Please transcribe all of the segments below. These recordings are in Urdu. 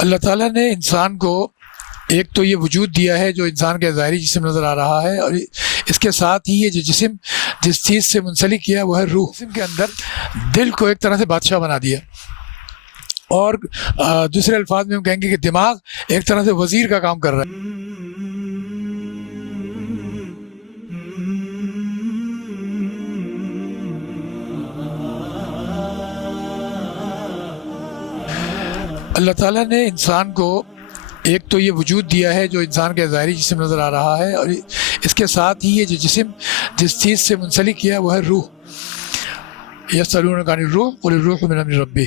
اللہ تعالیٰ نے انسان کو ایک تو یہ وجود دیا ہے جو انسان کا ظاہری جسم نظر آ رہا ہے، اور اس کے ساتھ ہی یہ جو جسم جس چیز سے منسلک کیا وہ ہے روح۔ جسم کے اندر دل کو ایک طرح سے بادشاہ بنا دیا، اور دوسرے الفاظ میں ہم کہیں گے کہ دماغ ایک طرح سے وزیر کا کام کر رہا ہے۔ اللہ تعالیٰ نے انسان کو ایک تو یہ وجود دیا ہے جو انسان کا ظاہری جسم نظر آ رہا ہے، اور اس کے ساتھ ہی یہ جو جسم جس چیز سے منسلک کیا وہ ہے روح۔ یسألونک عن الروح قل الروح من امر ربی۔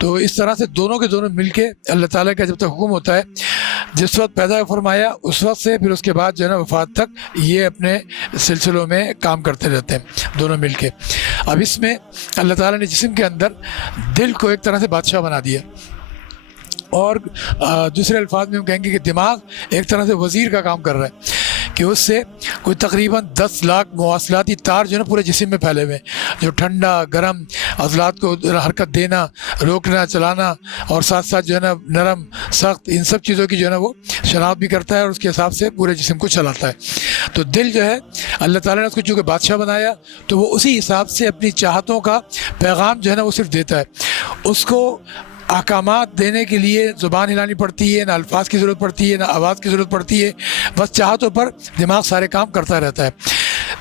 تو اس طرح سے دونوں کے دونوں مل کے اللہ تعالیٰ کا جب تک حکم ہوتا ہے، جس وقت پیدا فرمایا اس وقت سے پھر اس کے بعد جو ہے نا وفات تک یہ اپنے سلسلوں میں کام کرتے رہتے ہیں دونوں مل کے۔ اب اس میں اللہ تعالیٰ نے جسم کے اندر دل کو ایک طرح سے بادشاہ بنا دیا، اور دوسرے الفاظ میں ہم کہیں گے کہ دماغ ایک طرح سے وزیر کا کام کر رہا ہے، کہ اس سے کوئی تقریباً 10 لاکھ مواصلاتی تار جو ہے نا پورے جسم میں پھیلے ہوئے ہیں، جو ٹھنڈا گرم عضلات کو حرکت دینا، روکنا چلانا، اور ساتھ ساتھ جو ہے نا نرم سخت ان سب چیزوں کی جو ہے نا وہ شناخت بھی کرتا ہے، اور اس کے حساب سے پورے جسم کو چلاتا ہے۔ تو دل جو ہے اللہ تعالیٰ نے اس کو چونکہ بادشاہ بنایا، تو وہ اسی حساب سے اپنی چاہتوں کا پیغام جو ہے نا وہ صرف دیتا ہے۔ اس کو احکامات دینے کے لیے زبان ہلانی پڑتی ہے، نہ الفاظ کی ضرورت پڑتی ہے، نہ آواز کی ضرورت پڑتی ہے، بس چاہتوں پر دماغ سارے کام کرتا رہتا ہے۔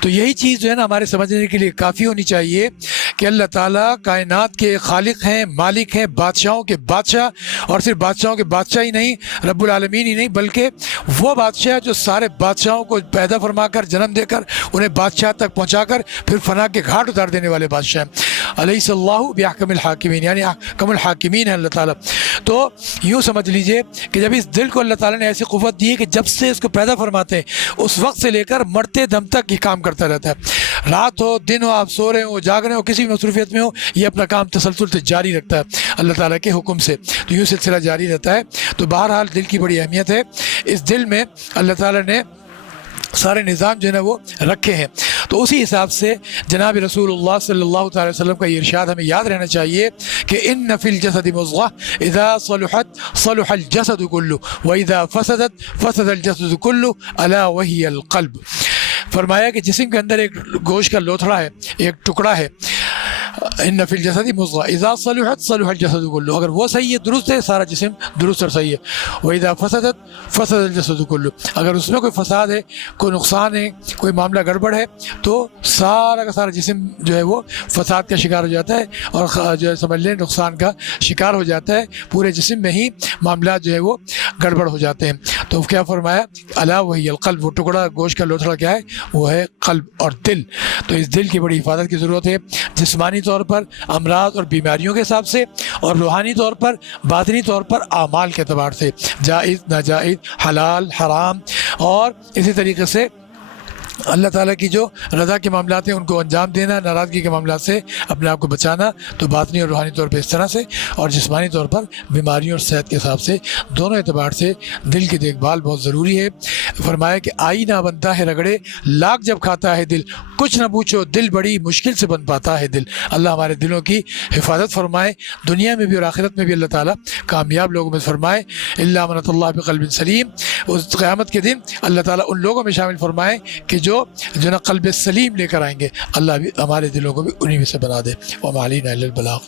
تو یہی چیز جو ہے نا ہمارے سمجھنے کے لیے کافی ہونی چاہیے کہ اللہ تعالیٰ کائنات کے خالق ہیں، مالک ہیں، بادشاہوں کے بادشاہ، اور صرف بادشاہوں کے بادشاہ ہی نہیں، رب العالمین ہی نہیں، بلکہ وہ بادشاہ جو سارے بادشاہوں کو پیدا فرما کر جنم دے کر انہیں بادشاہ تک پہنچا کر پھر فنا کے گھاٹ اتار دینے والے بادشاہ ہیں۔ الیس اللہ بأحکم الحاکمین، یعنی احکم الحاکمین ہے اللہ تعالیٰ۔ تو یوں سمجھ لیجئے کہ جب اس دل کو اللہ تعالیٰ نے ایسی قوت دی ہے کہ جب سے اس کو پیدا فرماتے ہیں اس وقت سے لے کر مرتے دم تک یہ کام کرتا رہتا ہے، رات ہو دن ہو، آپ سو رہے ہو جاگ رہے ہو، کسی بھی مصروفیت میں ہو، یہ اپنا کام تسلسل سے جاری رکھتا ہے اللہ تعالیٰ کے حکم سے۔ تو یوں سلسلہ جاری رہتا ہے۔ تو بہرحال دل کی بڑی اہمیت ہے، اس دل میں اللہ تعالیٰ نے سارے نظام جو ہے نا وہ رکھے ہیں۔ تو اسی حساب سے جناب رسول اللہ صلی اللہ تعالی وسلم کا یہ ارشاد ہمیں یاد رہنا چاہیے کہ ان فی الجسد مضغہ اذا صلحت صلح الجسد کلہ واذا فسدت فسد الجسد کلہ الا وہی القلب۔ فرمایا کہ جسم کے اندر ایک گوشت کا لوتھڑا ہے، ایک ٹکڑا ہے، ان فی الجسد مضغہ اذا صلحت صلح الجسد کلہ، اگر وہ صحیح ہے، درست ہے، سارا جسم درست اور صحیح ہے۔ واذا فسدت فسد الجسد کلہ، اگر اس میں کوئی فساد ہے، کوئی نقصان ہے، کوئی معاملہ گڑبڑ ہے، تو سارا کا سارا جسم جو ہے وہ فساد کا شکار ہو جاتا ہے، اور جو ہے سمجھ لیں نقصان کا شکار ہو جاتا ہے، پورے جسم میں ہی معاملات جو ہے وہ گڑبڑ ہو جاتے ہیں۔ تو کیا فرمایا؟ الا وہی القلب، وہ ٹکڑا گوشت کا لوتھڑا کیا ہے؟ وہ ہے قلب اور دل۔ تو اس دل کی بڑی حفاظت کی ضرورت ہے، جسمانی طور پر امراض اور بیماریوں کے حساب سے، اور روحانی طور پر باطنی طور پر اعمال کے اعتبار سے، جائز ناجائز، حلال حرام، اور اسی طریقے سے اللہ تعالیٰ کی جو رضا کے معاملات ہیں ان کو انجام دینا، ناراضگی کے معاملات سے اپنے آپ کو بچانا۔ تو باطنی اور روحانی طور پہ اس طرح سے، اور جسمانی طور پر بیماریوں اور صحت کے حساب سے، دونوں اعتبار سے دل کی دیکھ بھال بہت ضروری ہے۔ فرمایا کہ آئینہ بنتا ہے رگڑے، لاکھ جب کھاتا ہے دل، کچھ نہ پوچھو دل بڑی مشکل سے بن پاتا ہے دل۔ اللہ ہمارے دلوں کی حفاظت فرمائے، دنیا میں بھی اور آخرت میں بھی اللہ تعالیٰ کامیاب لوگوں میں فرمائے۔ الا من اتى اللہ بقلب سلیم، اس قیامت کے دن اللہ تعالیٰ ان لوگوں میں شامل فرمائے کہ جو نا قلب سلیم لے کر آئیں گے۔ اللہ بھی ہمارے دلوں کو بھی انہی میں سے بنا دے۔ وما علینا الا البلاغ۔